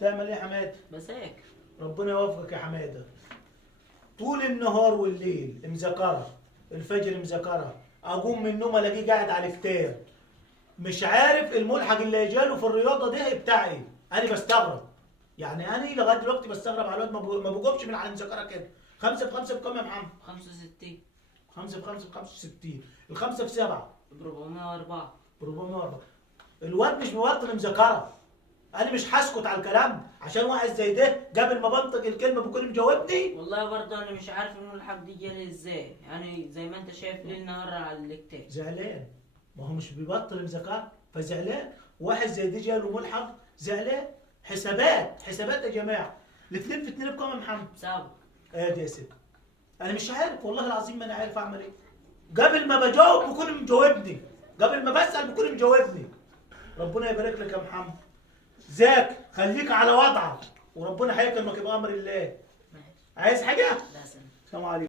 تعمل ايه يا حماده؟ بذاكر. ربنا يوفقك يا حماده. طول النهار والليل مذاكره، الفجر مذاكره، اقوم من النوم الاقيه قاعد على الكتاب مش عارف الملحق اللي هيجاله في الرياضه ده بتاع ايه. انا بستغرب، يعني انا لغايه دلوقتي بستغرب على الواد ما بقومش من على المذاكره كده. 5 في 5 بكام يا محمد؟ 65. 5 في 5 ب 65، الخمسه في 7 ب 404. ب 404. الواد مش مبطل مذاكره. انا مش هسكت على الكلام عشان واحد زي ده قبل ما بنطق الكلمه بكون مجاوبني. والله برضه انا مش عارف الملحق دي جالي ازاي، يعني زي ما انت شايف ليل نهار على الكتاب. زعلان، ما هو مش بيبطل مذاكره فزعلان. واحد زي ده جاله ملحق زعلان. حسابات يا جماعه. الاثنين في اثنين بكام يا محمد؟ 7. ادي يا ستي. انا مش عارف والله العظيم ما انا عارف اعمل ايه. قبل ما بجاوب بكون مجاوبني، قبل ما بسال بكون مجاوبني. ربنا يبارك لك يا محمد. ذاك خليك على وضعك وربنا هيكرمك بامر الله. ماشي. عايز حاجه؟ لا سلام. السلام عليكم.